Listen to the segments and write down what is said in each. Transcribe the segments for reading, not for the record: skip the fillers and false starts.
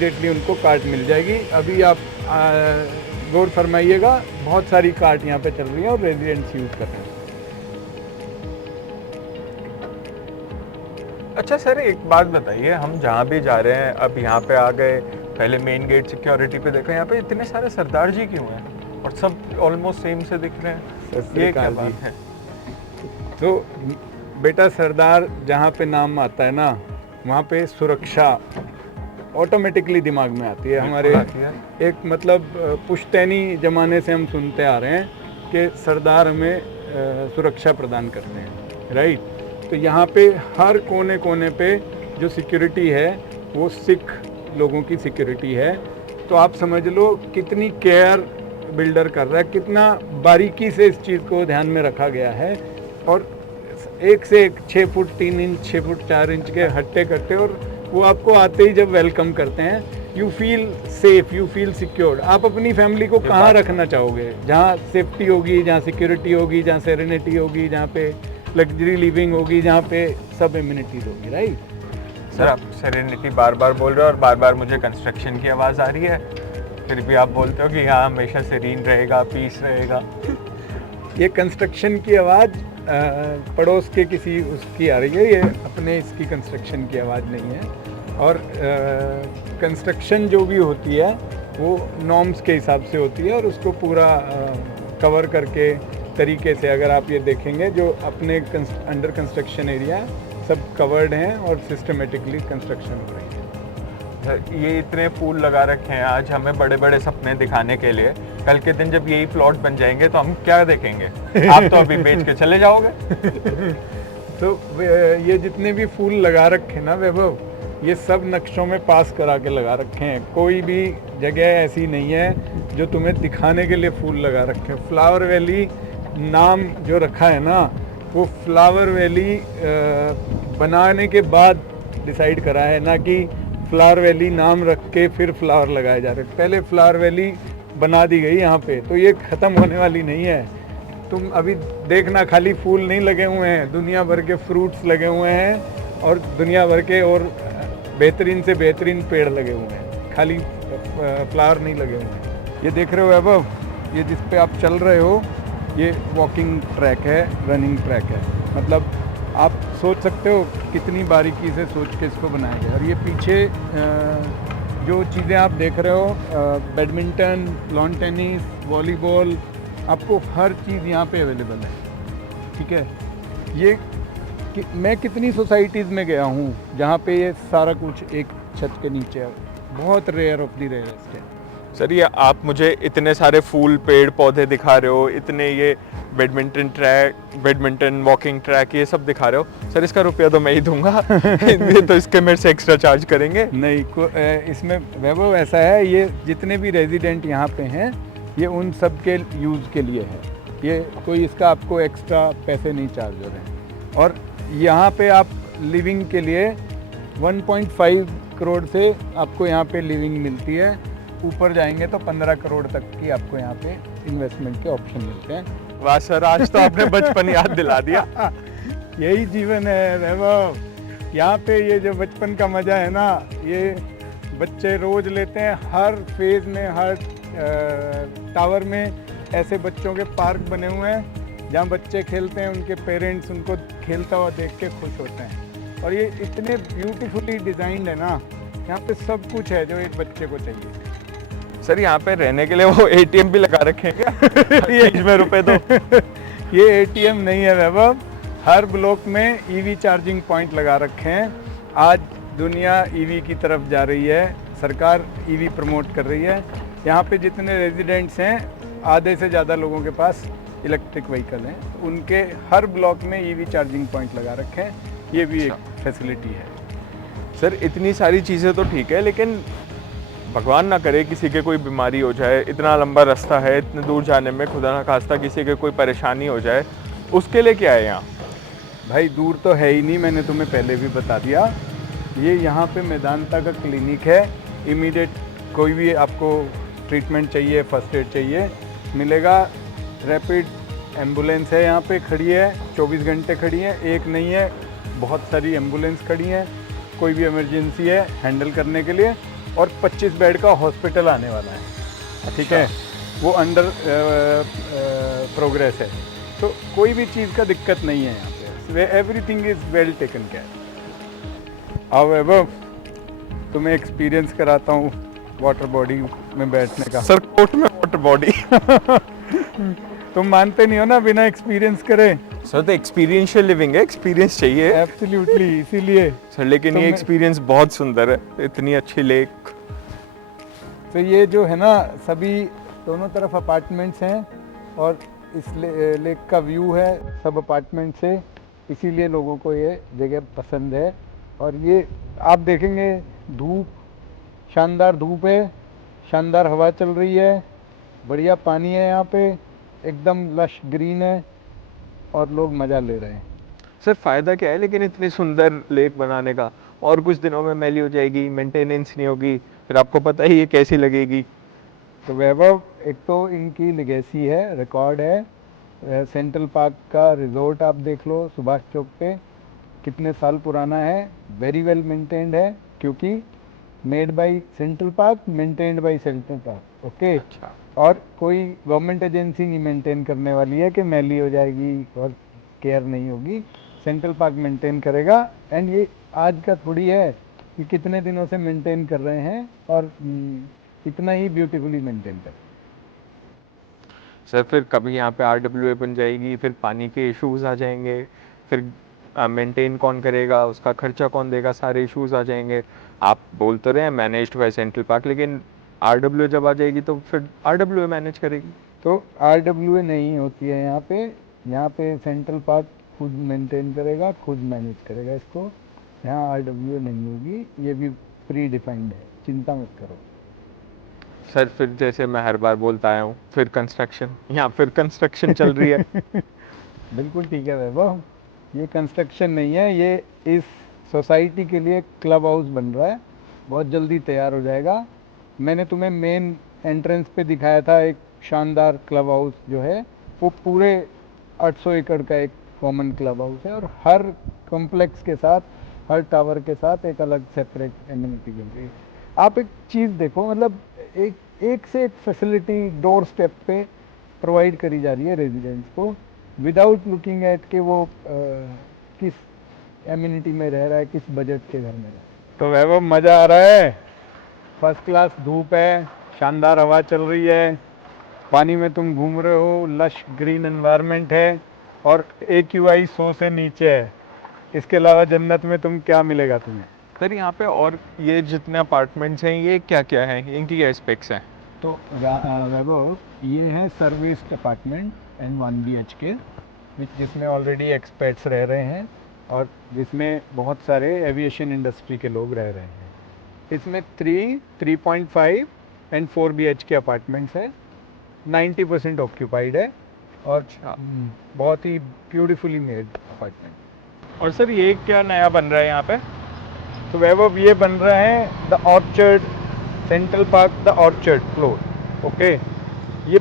Immediately उनको cart मिल जाएगी। अभी आप गौर फरमाइएगा, बहुत सारी कार्ट यहाँ पे चल रही है और रेजिडेंट्स यूज़ कर रहे हैं। अच्छा सर, एक बात बताइए, हम जहाँ भी जा रहे हैं, अब यहाँ पे आ गए, पहले मेन गेट सिक्योरिटी पे देखा, यहाँ पे इतने सारे सरदार जी क्यों हैं और सब ऑलमोस्ट सेम से दिख रहे हैं, ये क्या बात है? तो बेटा, सरदार जहाँ पे नाम आता है ना, वहाँ पे सुरक्षा ऑटोमेटिकली दिमाग में आती है हमारे। एक मतलब पुश्तैनी ज़माने से हम सुनते आ रहे हैं कि सरदार हमें सुरक्षा प्रदान करते हैं, राइट। तो यहाँ पे हर कोने कोने पे जो सिक्योरिटी है वो सिख लोगों की सिक्योरिटी है। तो आप समझ लो कितनी केयर बिल्डर कर रहा है, कितना बारीकी से इस चीज़ को ध्यान में रखा गया है। और एक से एक 6 फुट 3 इंच 6 फुट 4 इंच के हट्टे कट्टे, और वो आपको आते ही जब वेलकम करते हैं, you feel safe, you feel secured. आप अपनी फैमिली को कहाँ रखना चाहोगे? जहाँ सेफ्टी होगी, जहाँ सिक्योरिटी होगी, जहाँ सेरेनिटी होगी, जहाँ पे लग्जरी लिविंग होगी, जहाँ पे सब एमिनिटीज होगी, राइट। सर, आप सेरेनिटी बार बार बोल रहे हो और बार बार मुझे कंस्ट्रक्शन की आवाज़ आ रही है, फिर भी आप बोलते हो कि यहाँ हमेशा सेरीन रहेगा, पीस रहेगा। ये कंस्ट्रक्शन की आवाज़ पड़ोस के किसी उसकी आ रही है, ये अपने इसकी कंस्ट्रक्शन की आवाज़ नहीं है। और कंस्ट्रक्शन जो भी होती है वो नॉर्म्स के हिसाब से होती है, और उसको पूरा कवर करके तरीके से, अगर आप ये देखेंगे, जो अपने अंडर कंस्ट्रक्शन एरिया सब कवर्ड हैं और सिस्टमेटिकली कंस्ट्रक्शन हो रही है। ये इतने फूल लगा रखे हैं आज हमें बड़े बड़े सपने दिखाने के लिए, कल के दिन जब यही प्लॉट बन जाएंगे तो हम क्या देखेंगे? आप तो अभी बेच के चले जाओगे। तो ये जितने भी फूल लगा रखे ना वैभव, ये सब नक्शों में पास करा के लगा रखे हैं। कोई भी जगह ऐसी नहीं है जो तुम्हें दिखाने के लिए फूल लगा रखे हैं। फ्लावर वैली नाम जो रखा है ना, वो फ्लावर वैली बनाने के बाद डिसाइड करा है, ना कि फ्लावर वैली नाम रख के फिर फ्लावर लगाए जा रहे। पहले फ्लावर वैली बना दी गई यहाँ पे, तो ये ख़त्म होने वाली नहीं है। तुम अभी देखना, खाली फूल नहीं लगे हुए हैं, दुनिया भर के फ्रूट्स लगे हुए हैं और दुनिया भर के और बेहतरीन से बेहतरीन पेड़ लगे हुए हैं, खाली फ्लावर नहीं लगे हुए हैं। ये देख रहे हो वैभव, ये जिस पे आप चल रहे हो, ये वॉकिंग ट्रैक है, रनिंग ट्रैक है। मतलब आप सोच सकते हो कितनी बारीकी से सोच के इसको बनाया गया। और ये पीछे जो चीज़ें आप देख रहे हो, बैडमिंटन, लॉन टेनिस, वॉलीबॉल, आपको हर चीज़ यहाँ पे अवेलेबल है, ठीक है। ये मैं कितनी सोसाइटीज़ में गया हूँ जहाँ पे ये सारा कुछ एक छत के नीचे है। बहुत रेयर ऑफ द रेयरेस्ट है। सर, ये आप मुझे इतने सारे फूल पेड़ पौधे दिखा रहे हो, इतने ये badminton track, badminton walking track, ये सब दिखा रहे हो, सर इसका रुपया तो मैं ही दूंगा। ये तो इसके मेरे से एक्स्ट्रा चार्ज करेंगे? नहीं, इसमें वैभव ऐसा है, ये जितने भी रेजिडेंट यहाँ पे हैं, ये उन सब के यूज़ के लिए है। ये कोई इसका आपको एक्स्ट्रा पैसे नहीं चार्ज हो रहे हैं। और यहाँ पे आप लिविंग के लिए 1.5 करोड़ से आपको यहाँ पे लिविंग मिलती है। ऊपर जाएंगे तो 15 करोड़ तक की आपको यहाँ पे इन्वेस्टमेंट के ऑप्शन मिलते हैं। वाह सर, आज तो आपने बचपन याद दिला दिया। यही जीवन है वैभव। यहाँ पे ये जो बचपन का मज़ा है ना, ये बच्चे रोज लेते हैं। हर फेज़ में, हर टावर में ऐसे बच्चों के पार्क बने हुए हैं जहाँ बच्चे खेलते हैं, उनके पेरेंट्स उनको खेलता हुआ देख के खुश होते हैं। और ये इतने ब्यूटीफुली डिज़ाइंड है ना, यहाँ पे सब कुछ है जो एक बच्चे को चाहिए। सर, यहाँ पे रहने के लिए वो एटीएम भी लगा रखे हैं क्या? ये इसमें रुपए दो। ये एटीएम नहीं है वैभव, हर ब्लॉक में ईवी चार्जिंग पॉइंट लगा रखे हैं। आज दुनिया ईवी की तरफ जा रही है, सरकार ईवी प्रमोट कर रही है। यहाँ पे जितने रेजिडेंट्स हैं, आधे से ज़्यादा लोगों के पास इलेक्ट्रिक व्हीकल हैं। उनके हर ब्लॉक में ईवी चार्जिंग पॉइंट लगा रखे हैं, ये भी एक फैसिलिटी है। सर, इतनी सारी चीज़ें तो ठीक है, लेकिन भगवान ना करे किसी के कोई बीमारी हो जाए, इतना लंबा रास्ता है, इतने दूर जाने में खुदा ना खास्ता किसी के कोई परेशानी हो जाए, उसके लिए क्या है यहाँ? भाई दूर तो है ही नहीं, मैंने तुम्हें पहले भी बता दिया। ये यहाँ पे मैदानता का क्लिनिक है। इमीडिएट कोई भी आपको ट्रीटमेंट चाहिए, फर्स्ट एड चाहिए, मिलेगा। रैपिड एम्बुलेंस है यहाँ पे खड़ी है, 24 घंटे खड़ी है, एक नहीं है, बहुत सारी एम्बुलेंस खड़ी हैं। कोई भी इमरजेंसी है हैंडल करने के लिए। और 25 बेड का हॉस्पिटल आने वाला है, ठीक है, वो अंडर प्रोग्रेस है। तो कोई भी चीज़ का दिक्कत नहीं है यहाँ पे, everything is well taken care. However तुम्हें एक्सपीरियंस कराता हूँ वाटर बॉडी में बैठने का। सर कोट में वाटर बॉडी। तुम मानते नहीं हो ना बिना एक्सपीरियंस करे। सर तो एक्सपीरियंशियल लिविंग है, एक्सपीरियंस चाहिए एब्सोल्युटली, इसीलिए सर। लेकिन ये एक्सपीरियंस बहुत सुंदर है, इतनी अच्छी लेक। तो ये जो है ना, सभी दोनों तरफ अपार्टमेंट्स हैं और इस लेक का व्यू है सब अपार्टमेंट से, इसीलिए लोगों को ये जगह पसंद है। और ये आप देखेंगे धूप, शानदार धूप है, शानदार हवा चल रही है, बढ़िया पानी है यहाँ पे, एकदम लश ग्रीन है और लोग मज़ा ले रहे हैं। सर फ़ायदा क्या है लेकिन इतनी सुंदर लेक बनाने का, और कुछ दिनों में मैली हो जाएगी, मेंटेनेंस नहीं होगी, फिर आपको पता ही है कैसी लगेगी। तो वैभव, एक तो इनकी लेगेसी है, रिकॉर्ड है। सेंट्रल पार्क का रिजॉर्ट आप देख लो सुभाष चौक पे, कितने साल पुराना है, वेरी वेल मेंटेन्ड है, क्योंकि made by central park, maintained by central park, okay. अच्छा। और कोई गवर्नमेंट एजेंसी नहीं मेंटेन करने वाली है कि मैली हो जाएगी और केयर नहीं होगी। सेंट्रल पार्क मेंटेन करेगा। एंड ये आज का थोड़ी है कि कितने दिनों से मेंटेन कर रहे हैं, और इतना ही ब्यूटीफुली मेंटेन कर। सर फिर कभी यहाँ पे RWA बन जाएगी, फिर पानी के इश्यूज आ जाएंगे, फिर मेंटेन कौन करेगा, उसका खर्चा कौन देगा, सारे इश्यूज आ जाएंगे। आप बोल तो रहे हैं मैनेज्ड बाय सेंट्रल पार्क, लेकिन RWA जब आ जाएगी तो फिर RWA मैनेज करेगी। तो RWA नहीं होती है यहाँ पे। यहाँ पे सेंट्रल पार्क खुद मेंटेन करेगा, खुद मैनेज करेगा इसको। यहाँ RWA नहीं होगी, ये भी प्री डिफाइंड है, चिंता मत करो। सर फिर जैसे मैं हर बार बोलता आया हूँ, फिर कंस्ट्रक्शन, यहाँ फिर कंस्ट्रक्शन चल रही है। बिल्कुल ठीक है वैभव, ये कंस्ट्रक्शन नहीं है, ये इस सोसाइटी के लिए क्लब हाउस बन रहा है, बहुत जल्दी तैयार हो जाएगा। मैंने तुम्हें मेन एंट्रेंस पे दिखाया था एक शानदार क्लब हाउस जो है, वो पूरे 800 एकड़ का एक कॉमन क्लब हाउस है, और हर कॉम्प्लेक्स के साथ, हर टावर के साथ एक अलग सेपरेट एमिनिटी बन रही है। आप एक चीज़ देखो, मतलब एक से एक फैसिलिटी डोर स्टेप पे प्रोवाइड करी जा रही है रेजिडेंट्स को, विदाउट लुकिंग एट कि वो किस एमिनिटी में रह रहा है, किस बजट के घर में रह रहा है। तो वैभव मज़ा आ रहा है, फर्स्ट क्लास धूप है, शानदार हवा चल रही है, पानी में तुम घूम रहे हो, लश ग्रीन एनवायरनमेंट है, और AQI 100 से नीचे है। इसके अलावा जन्नत में तुम क्या मिलेगा तुम्हें। सर यहाँ पे और ये जितने अपार्टमेंट्स हैं ये क्या क्या हैं, इनकी क्या स्पेक्स हैं? तो वैभव, ये है सर्विस्ड अपार्टमेंट एंड 1 BHK, जिसमें ऑलरेडी एक्सपर्ट्स रह रहे हैं और जिसमें बहुत सारे एविएशन इंडस्ट्री के लोग रह रहे हैं। इसमें 3.5 एंड 4 BHK अपार्टमेंट्स है, 90% ऑक्यूपाइड है, और बहुत ही ब्यूटीफुली मेड अपार्टमेंट। और सर ये क्या नया बन रहा है यहाँ पे? तो वैभव, ये बन रहा है the orchard, central park the orchard floor, okay. ये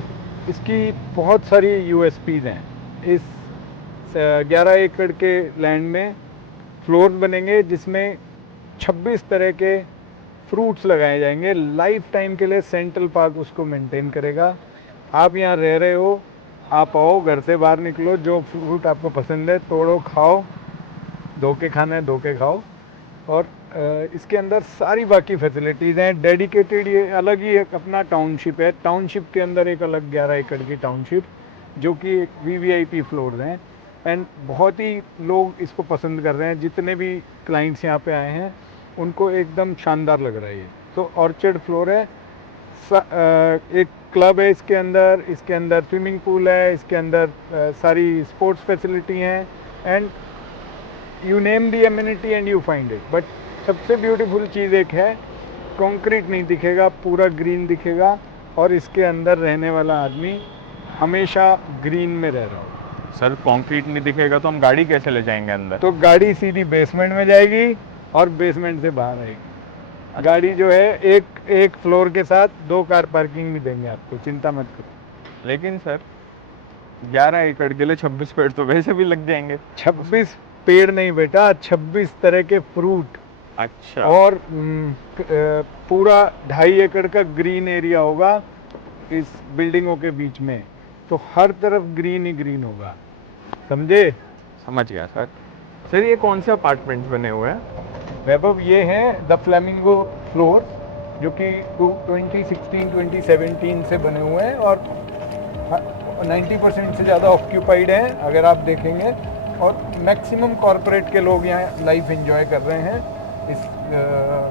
इसकी बहुत सारी USPs हैं। इस 11 एकड़ के लैंड में फ्लोर बनेंगे जिसमें 26 तरह के फ्रूट्स लगाए जाएंगे लाइफ टाइम के लिए। सेंट्रल पार्क उसको मेंटेन करेगा। आप यहाँ रह रहे हो, आप आओ, घर से बाहर निकलो, जो फ्रूट आपको पसंद है तोड़ो, खाओ, धो के खाना है धो के खाओ। और इसके अंदर सारी बाकी फैसिलिटीज़ हैं, डेडिकेटेड। ये अलग ही एक अपना टाउनशिप है, टाउनशिप के अंदर एक अलग 11 एकड़ की टाउनशिप, जो कि VVIP फ्लोर्स हैं। एंड बहुत ही लोग इसको पसंद कर रहे हैं, जितने भी क्लाइंट्स यहाँ पे आए हैं उनको एकदम शानदार लग रहा है ये। तो ऑर्चर्ड फ्लोर है, एक क्लब है इसके अंदर स्विमिंग पूल है, इसके अंदर सारी स्पोर्ट्स फैसिलिटी हैं, and you name the amenity and you find it. But सबसे ब्यूटीफुल चीज़ एक है, कंक्रीट नहीं दिखेगा, पूरा ग्रीन दिखेगा, और इसके अंदर रहने वाला आदमी हमेशा ग्रीन में रह रहा हो। सर कंक्रीट नहीं दिखेगा तो हम गाड़ी कैसे ले जाएंगे अंदर? तो गाड़ी सीधी बेसमेंट में जाएगी और बेसमेंट से बाहर आएगी। गाड़ी जो है एक फ्लोर के साथ 2 कार पार्किंग भी देंगे आपको, चिंता मत करो। लेकिन सर 11 एकड़ के लिए 26 पेड़ तो वैसे भी लग जाएंगे। 26 पेड़ नहीं बेटा, 26 तरह के फ्रूट अच्छा। और पूरा 2.5 एकड़ का ग्रीन एरिया होगा इस बिल्डिंगों के बीच में, तो हर तरफ ग्रीन ही ग्रीन होगा, समझे? समझ गया सर। सर ये कौन से अपार्टमेंट बने हुए हैं? वैभव ये है द फ्लेमिंगो फ्लोर, जो कि 2016-2017 से बने हुए हैं और 90% से ज़्यादा ऑक्यूपाइड हैं अगर आप देखेंगे, और मैक्सिमम कॉरपोरेट के लोग यहाँ लाइफ एंजॉय कर रहे हैं, इस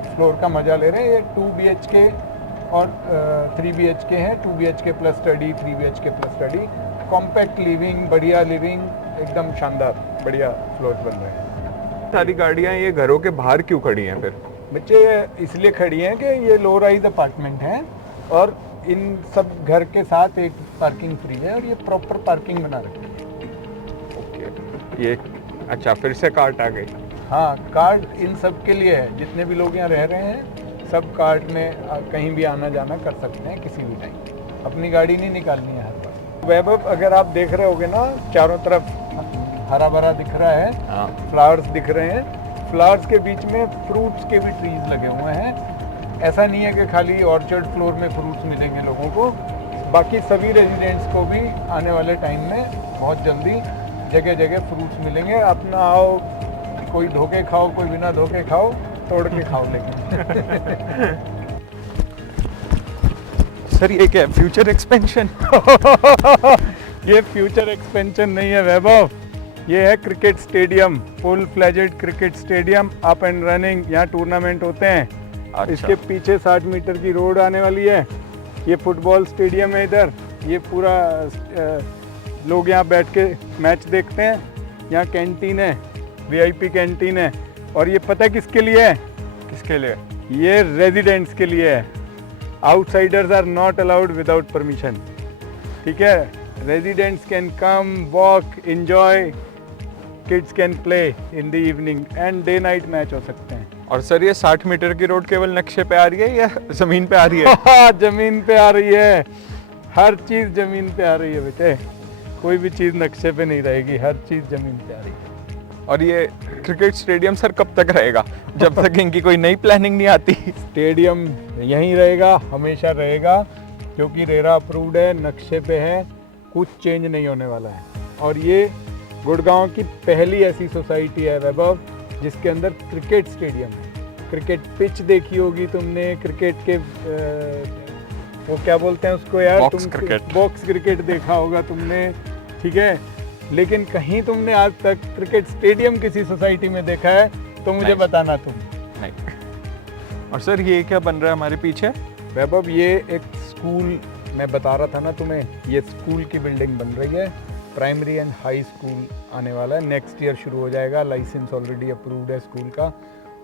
फ्लोर का मज़ा ले रहे हैं। ये 2 BHK और 3 BHK हैं, 2 BHK plus study, 3 BHK plus study, compact living, बढ़िया लिविंग, एकदम शानदार बढ़िया फ्लोर बन रहे हैं। सारी गाड़ियाँ ये घरों के बाहर क्यों खड़ी हैं फिर? बच्चे इसलिए खड़ी हैं कि ये लो राइज अपार्टमेंट हैं और इन सब घर के साथ एक पार्किंग फ्री है और ये प्रॉपर पार्किंग बना रखी है। ओके, ये अच्छा, फिर से कार्ट आ गई। हाँ, कार्ड इन सब के लिए है, जितने भी लोग यहाँ रह रहे हैं सब कार्ड में कहीं भी आना जाना कर सकते हैं किसी भी टाइम, अपनी गाड़ी नहीं निकालनी है हर बार। वैभव अगर आप देख रहे होगे ना, चारों तरफ हरा भरा दिख रहा है, हाँ। फ्लावर्स दिख रहे हैं, फ्लावर्स के बीच में फ्रूट्स के भी ट्रीज लगे हुए हैं। ऐसा नहीं है कि खाली ऑर्चर्ड फ्लोर में फ्रूट्स मिलेंगे लोगों को, बाकी सभी रेजिडेंट्स को भी आने वाले टाइम में बहुत जल्दी जगह जगह फ्रूट्स मिलेंगे। अपना आओ, कोई धोके खाओ, कोई बिना धोके खाओ, तोड़ के खाओ लेकिन। सर ये क्या है, फ्यूचर एक्सपेंशन? ये फ्यूचर एक्सपेंशन नहीं है वैभव, ये है cricket stadium, full fledged cricket stadium, up and running, यहाँ टूर्नामेंट होते हैं। अच्छा। इसके पीछे 60 मीटर की रोड आने वाली है, ये फुटबॉल स्टेडियम है इधर, ये पूरा लोग यहाँ बैठ के मैच देखते हैं, यहाँ कैंटीन है, VIP कैंटीन है, और ये पता है किसके लिए है? किसके लिए? ये रेजिडेंट्स के लिए है। Outsiders are not allowed without permission, ठीक है? Residents can come, walk, enjoy, kids can play in the evening, and day night match हो सकते हैं। और सर ये 60 मीटर की रोड केवल नक्शे पे आ रही है या जमीन पे आ रही है? जमीन पे आ रही है, हर चीज जमीन पे आ रही है बेटे, कोई भी चीज नक्शे पे नहीं रहेगी, हर चीज जमीन पे आ रही है। और ये क्रिकेट स्टेडियम सर कब तक रहेगा, जब तक इनकी कोई नई प्लानिंग नहीं आती? स्टेडियम यहीं रहेगा, हमेशा रहेगा, क्योंकि रेरा अप्रूव्ड है, नक्शे पे है, कुछ चेंज नहीं होने वाला है। और ये गुड़गांव की पहली ऐसी सोसाइटी है वैभव जिसके अंदर क्रिकेट स्टेडियम है। क्रिकेट पिच देखी होगी तुमने, क्रिकेट के वो क्या बोलते हैं उसको यार, बॉक्स क्रिकेट। बॉक्स क्रिकेट देखा होगा तुमने, ठीक है, लेकिन कहीं तुमने आज तक क्रिकेट स्टेडियम किसी सोसाइटी में देखा है तो मुझे बताना तुम। नहीं। और सर ये क्या बन रहा है हमारे पीछे? वैभव ये एक स्कूल, मैं बता रहा था ना तुम्हें, ये स्कूल की बिल्डिंग बन रही है, प्राइमरी एंड हाई स्कूल आने वाला है, नेक्स्ट ईयर शुरू हो जाएगा, लाइसेंस ऑलरेडी अप्रूव्ड है स्कूल का,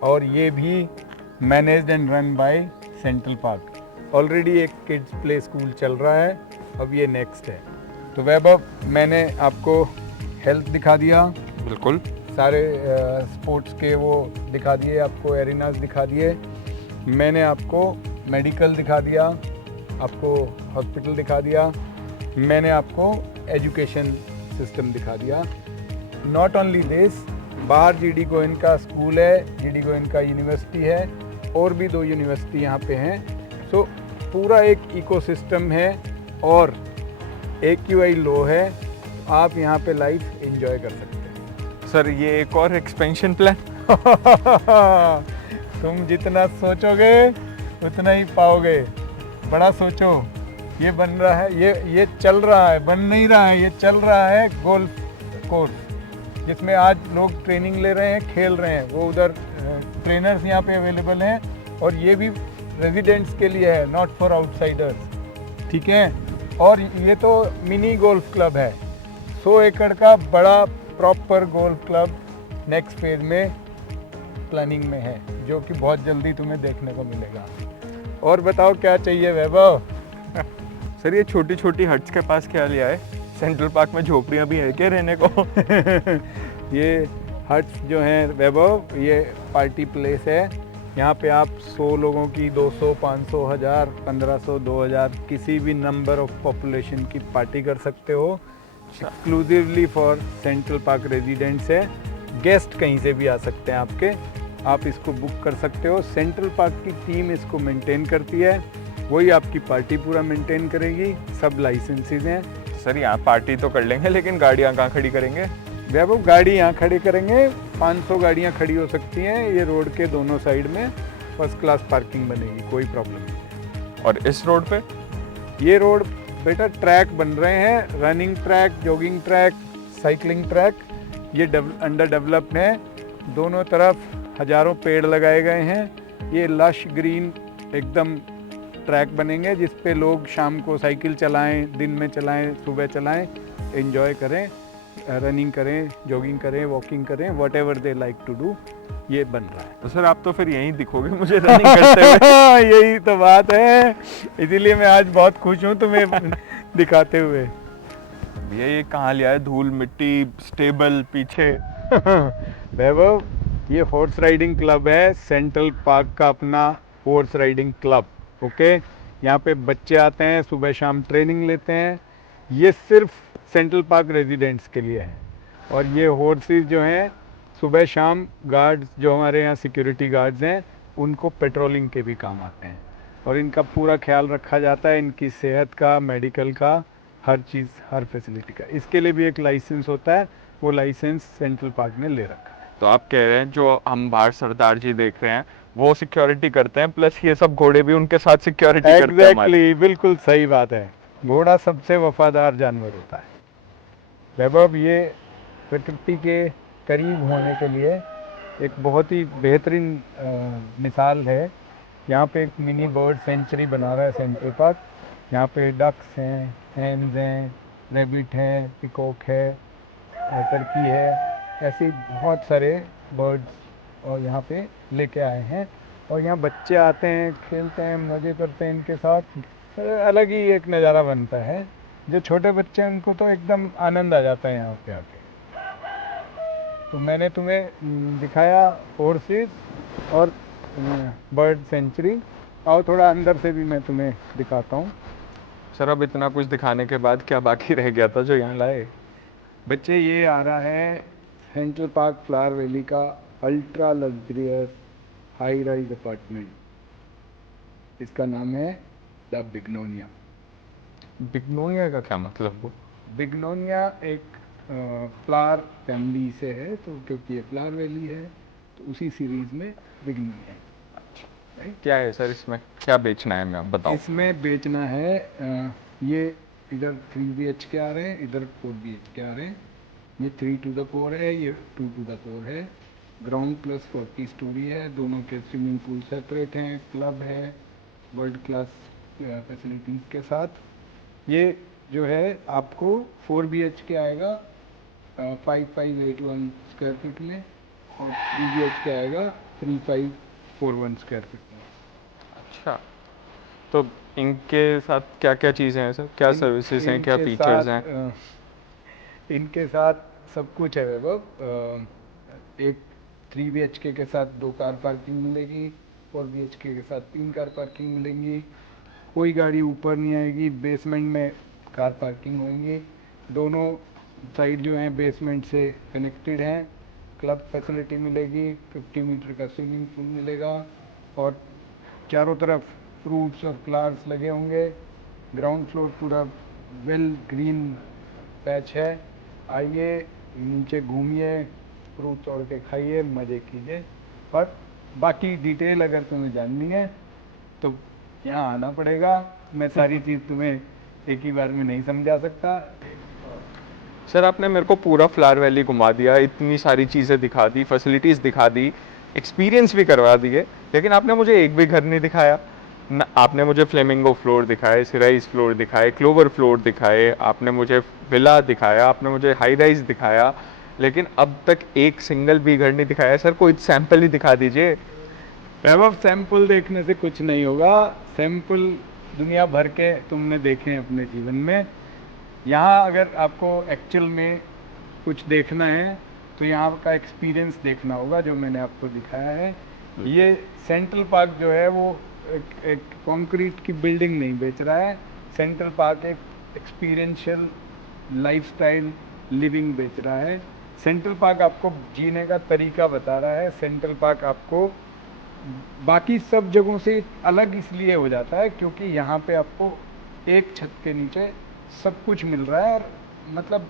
और ये भी managed and run by central park. Already एक किड्स प्ले स्कूल चल रहा है, अब ये नेक्स्ट है। तो वैभव मैंने आपको हेल्थ दिखा दिया, बिल्कुल, सारे स्पोर्ट्स के वो दिखा दिए, आपको एरिनाज दिखा दिए, मैंने आपको मेडिकल दिखा दिया, आपको हॉस्पिटल दिखा दिया, मैंने आपको एजुकेशन सिस्टम दिखा दिया। नॉट ओनली दिस, बाहर GD गोयन का स्कूल है, GD गोयन का यूनिवर्सिटी है, और भी 2 यूनिवर्सिटी यहाँ पे हैं। सो पूरा एक इकोसिस्टम है और AQI लो है, आप यहाँ पे लाइफ एंजॉय कर सकते हैं। सर ये एक और एक्सपेंशन प्लान? तुम जितना सोचोगे उतना ही पाओगे, बड़ा सोचो। ये बन रहा है, ये चल रहा है, बन नहीं रहा है, ये चल रहा है गोल्फ कोर्स, जिसमें आज लोग ट्रेनिंग ले रहे हैं, खेल रहे हैं, वो उधर ट्रेनर्स यहाँ पे अवेलेबल हैं, और ये भी रेजिडेंट्स के लिए है, नॉट फॉर आउटसाइडर्स, ठीक है? और ये तो मिनी गोल्फ क्लब है, 100 एकड़ का बड़ा proper golf club next phase में प्लानिंग में है, जो कि बहुत जल्दी तुम्हें देखने को मिलेगा। और बताओ क्या चाहिए वैभव? सर ये छोटी छोटी हट्स के पास क्या लिया है? सेंट्रल पार्क में झोपड़ियाँ भी है क्या रहने को? ये हट्स जो हैं वैभव, ये पार्टी प्लेस है, यहाँ पे आप 100 लोगों की, 200, 500, 1000, 1500, 2000 किसी भी नंबर ऑफ पॉपुलेशन की पार्टी कर सकते हो। Exclusively for central park residents है, गेस्ट कहीं से भी आ सकते हैं आपके, आप इसको बुक कर सकते हो। सेंट्रल पार्क की टीम इसको मेंटेन करती है, वही आपकी पार्टी पूरा मेंटेन करेगी, सब लाइसेंसेज हैं। सर यहाँ पार्टी तो कर लेंगे लेकिन गाड़ियाँ कहाँ खड़ी करेंगे? वैभव गाड़ी यहाँ खड़ी करेंगे, 500 गाड़ियाँ खड़ी हो सकती हैं। ये रोड के दोनों साइड में फर्स्ट क्लास पार्किंग बनेगी, कोई प्रॉब्लम नहीं। और इस रोड पे? ये रोड बेटा ट्रैक बन रहे हैं, running track, jogging track, cycling track, ये अंडर डेवलप्ड है। दोनों तरफ हजारों पेड़ लगाए गए हैं। ये लश ग्रीन एकदम ट्रैक बनेंगे जिस पे लोग शाम को साइकिल चलाएं, दिन में चलाएं, सुबह चलाएं, एंजॉय करें, रनिंग करें, जॉगिंग करें, वॉकिंग करें, whatever they like to do. ये बन रहा है। तो सर आप तो फिर यहीं दिखोगे मुझे रनिंग करते हुए। यही तो बात है, इसीलिए मैं आज बहुत खुश हूँ तुम्हें दिखाते हुए। ये कहाँ लिया है? धूल मिट्टी स्टेबल पीछे। वैभव, ये हॉर्स राइडिंग क्लब है, सेंट्रल पार्क का अपना हॉर्स राइडिंग क्लब। ओके, यहाँ पे बच्चे आते हैं, सुबह शाम ट्रेनिंग लेते हैं। ये सिर्फ सेंट्रल पार्क रेजिडेंट्स के लिए है। और ये हॉर्सेस जो हैं, सुबह शाम गार्ड्स जो हमारे यहाँ सिक्योरिटी गार्ड्स हैं, उनको पेट्रोलिंग के भी काम आते हैं। और इनका पूरा ख्याल रखा जाता है, इनकी सेहत का, मेडिकल का, हर चीज़, हर फैसिलिटी का। इसके लिए भी एक लाइसेंस होता है, वो लाइसेंस सेंट्रल पार्क ने ले रखा है। तो आप कह रहे हैं जो हम बाहर सरदार जी देख रहे हैं वो सिक्योरिटी करते हैं, प्लस ये सब घोड़े भी उनके साथ सिक्योरिटी करते हैं हमारी। एग्जैक्टली, बिल्कुल सही बात है। घोड़ा सबसे वफादार जानवर होता है। वैभव, ये प्रकृति के करीब होने के लिए एक बहुत ही बेहतरीन मिसाल है। यहाँ पे एक मिनी बर्ड सेंचुरी बना रहा है सेंट्रल पार्क। यहाँ पे डक्स हैं, हैम्स हैं, रैबिट हैं, पिकॉक है, टर्की है, ऐसे बहुत सारे बर्ड्स और यहाँ पे लेके आए हैं। और यहाँ बच्चे आते हैं, खेलते हैं, मज़े करते हैं इनके साथ। अलग ही एक नज़ारा बनता है। जो छोटे बच्चे हैं उनको तो एकदम आनंद आ जाता है यहाँ पे आके। तो मैंने तुम्हें दिखाया हॉर्सेस और बर्ड सेंचुरी। और थोड़ा अंदर से भी मैं तुम्हें दिखाता हूँ। सर अब इतना कुछ दिखाने के बाद क्या बाकी रह गया था जो यहाँ लाए? बच्चे, ये आ रहा है सेंट्रल पार्क फ्लावर वैली का ultra luxurious high rise apartment. इसका नाम है द बिग्नोनिया। बिग्नोनिया का क्या मतलब हुआ? बिग्नोनिया एक फ्लावर फैमिली से है, तो क्योंकि ये फ्लावर वैली है तो उसी सीरीज में बिग्नोनिया। क्या है सर इसमें, क्या बेचना है? मैं आप बताओ। इसमें बेचना है ये इधर 3 BHK आ रहे हैं, इधर 4 BHK आ रहे हैं। ये 3 to the 4 है, ये 2 to the 4 है। ग्राउंड प्लस 40 स्टोरी है। दोनों के स्विमिंग पूल सेपरेट हैं, क्लब है वर्ल्ड क्लास फैसिलिटीज़ के साथ। ये जो है आपको 4 BHK आएगा 5581 स्क्वायर फीट में, और 3 BHK आएगा 3541 स्क्वायर फीट में। अच्छा, तो इनके साथ क्या क्या चीज़ें हैं सर? क्या सर्विसेज हैं, क्या फीचर्स हैं? इनके साथ सब कुछ है वैभव। एक 3 BHK के साथ 2 कार पार्किंग मिलेगी, 4 BHK के साथ 3 कार पार्किंग मिलेंगी। कोई गाड़ी ऊपर नहीं आएगी, बेसमेंट में कार पार्किंग होंगी। दोनों साइड जो हैं बेसमेंट से कनेक्टेड हैं। क्लब फैसिलिटी मिलेगी, 50 मीटर का स्विमिंग पूल मिलेगा, और चारों तरफ फ्रूट्स और फ्लावर्स लगे होंगे। ग्राउंड फ्लोर पूरा वेल ग्रीन पैच है। आइए, नीचे घूमिए, फ्रूट तोड़ के खाइए, मज़े कीजिए। पर बाकी डिटेल अगर तुम्हें जाननी है तो यहाँ आना पड़ेगा। मैं सारी चीज़ तुम्हें एक ही बार में नहीं समझा सकता। सर आपने मेरे को पूरा फ्लावर वैली घुमा दिया, इतनी सारी चीज़ें दिखा दी, फैसिलिटीज़ दिखा दी, एक्सपीरियंस भी करवा दिए, लेकिन आपने मुझे एक भी घर नहीं दिखाया ना। आपने मुझे फ्लेमिंगो फ्लोर दिखाए, सिराइज फ्लोर दिखाए, क्लोवर फ्लोर दिखाए, आपने मुझे विला दिखाया, आपने मुझे हाई राइज दिखाया, लेकिन अब तक एक सिंगल भी घर नहीं दिखाया। सर कोई सैंपल ही दिखा दीजिए। वैभव, सैंपल देखने से कुछ नहीं होगा। सैंपल दुनिया भर के तुमने देखे हैं अपने जीवन में। यहाँ अगर आपको एक्चुअल में कुछ देखना है तो यहाँ का एक्सपीरियंस देखना होगा जो मैंने आपको दिखाया है। ये सेंट्रल पार्क जो है वो एक कंक्रीट की बिल्डिंग नहीं बेच रहा है। सेंट्रल पार्क एक एक्सपीरियंशियल लाइफस्टाइल लिविंग बेच रहा है। सेंट्रल पार्क आपको जीने का तरीका बता रहा है। सेंट्रल पार्क आपको बाकी सब जगहों से अलग इसलिए हो जाता है क्योंकि यहाँ पे आपको एक छत के नीचे सब कुछ मिल रहा है, और मतलब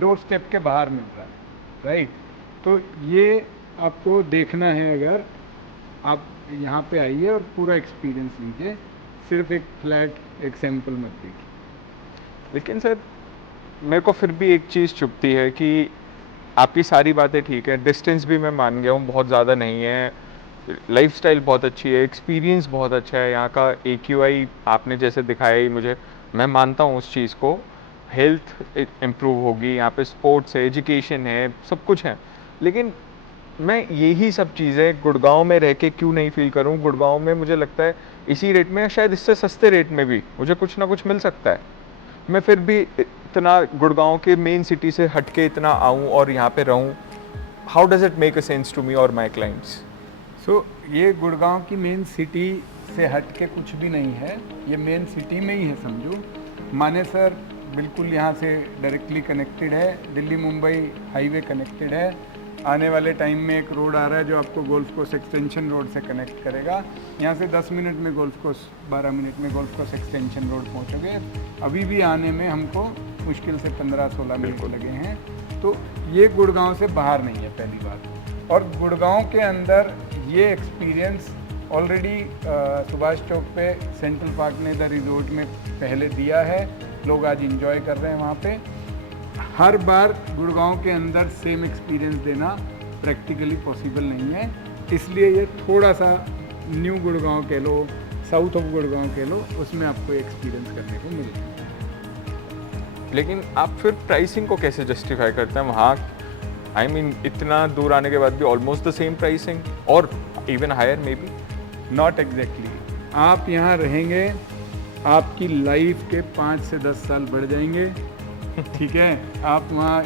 डोर स्टेप के बाहर मिल रहा है, राइट। तो ये आपको देखना है, अगर आप यहाँ पे आइए और पूरा एक्सपीरियंस लीजिए, सिर्फ एक फ्लैट एक सैंपल मत देखिए। लेकिन सर मेरे को फिर भी एक चीज़ चुभती है कि आपकी सारी बातें ठीक है, डिस्टेंस भी मैं मान गया हूँ बहुत ज़्यादा नहीं है, लाइफस्टाइल बहुत अच्छी है, एक्सपीरियंस बहुत अच्छा है, यहाँ का AQI आपने जैसे दिखाया ही मुझे, मैं मानता हूँ उस चीज़ को, हेल्थ इम्प्रूव होगी, यहाँ पे स्पोर्ट्स है, एजुकेशन है, सब कुछ है। लेकिन मैं यही सब चीज़ें गुड़गांव में रह के क्यों नहीं फील करूँ? गुड़गांव में मुझे लगता है इसी रेट में, शायद इससे सस्ते रेट में भी मुझे कुछ ना कुछ मिल सकता है। मैं फिर भी इतना गुड़गांव के मेन सिटी से हट के इतना आऊँ और यहाँ पे रहूँ, how does it make a sense to me और माई क्लाइंट्स? सो ये गुड़गांव की मेन सिटी से हट के कुछ भी नहीं है, ये मेन सिटी में ही है समझो। मानेसर बिल्कुल यहाँ से डायरेक्टली कनेक्टेड है, दिल्ली मुंबई हाईवे कनेक्टेड है। आने वाले टाइम में एक रोड आ रहा है जो आपको गोल्फ कोर्स एक्सटेंशन रोड से कनेक्ट करेगा। यहाँ से 10 मिनट में गोल्फ कोर्स, 12 मिनट में गोल्फ कोर्स एक्सटेंशन रोड पहुँचोगे। अभी भी आने में हमको मुश्किल से 15-16 मिनट लगे हैं। तो ये गुड़गांव से बाहर नहीं है पहली बात। और गुड़गांव के अंदर ये एक्सपीरियंस ऑलरेडी सुभाष चौक पे सेंट्रल पार्क ने द रिजोर्ट में पहले दिया है, लोग आज इंजॉय कर रहे हैं वहाँ पे। हर बार गुड़गांव के अंदर सेम एक्सपीरियंस देना प्रैक्टिकली पॉसिबल नहीं है, इसलिए ये थोड़ा सा न्यू गुड़गांव कह लो, साउथ ऑफ गुड़गांव कह लो, उसमें आपको एक्सपीरियंस करने को मिलेगा। लेकिन आप फिर प्राइसिंग को कैसे जस्टिफाई करते हैं वहाँ? आई मीन इतना दूर आने के बाद भी ऑलमोस्ट द सेम प्राइसिंग और even higher may be? Not exactly. आप यहाँ रहेंगे, आपकी लाइफ के 5 से 10 साल बढ़ जाएंगे, ठीक है। आप वहाँ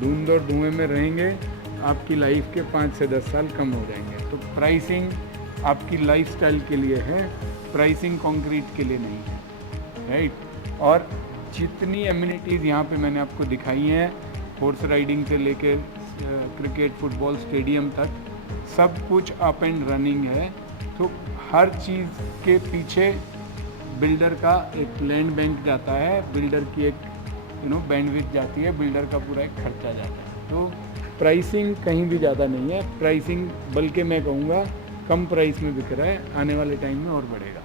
धुंध और धुएँ में रहेंगे, आपकी लाइफ के 5 से 10 साल कम हो जाएंगे। तो प्राइसिंग आपकी लाइफस्टाइल के लिए है, प्राइसिंग कंक्रीट के लिए नहीं है, राइट। और जितनी एमिनिटीज़ यहाँ पे मैंने आपको दिखाई हैं, हॉर्स राइडिंग से लेके क्रिकेट फुटबॉल स्टेडियम तक, सब कुछ अप एंड रनिंग है। तो हर चीज़ के पीछे बिल्डर का एक लैंड बैंक जाता है, बिल्डर की एक बैंडविड्थ जाती है, बिल्डर का पूरा एक खर्चा जाता है। तो प्राइसिंग कहीं भी ज़्यादा नहीं है, प्राइसिंग बल्कि मैं कहूँगा कम प्राइस में बिक रहा है, आने वाले टाइम में और बढ़ेगा।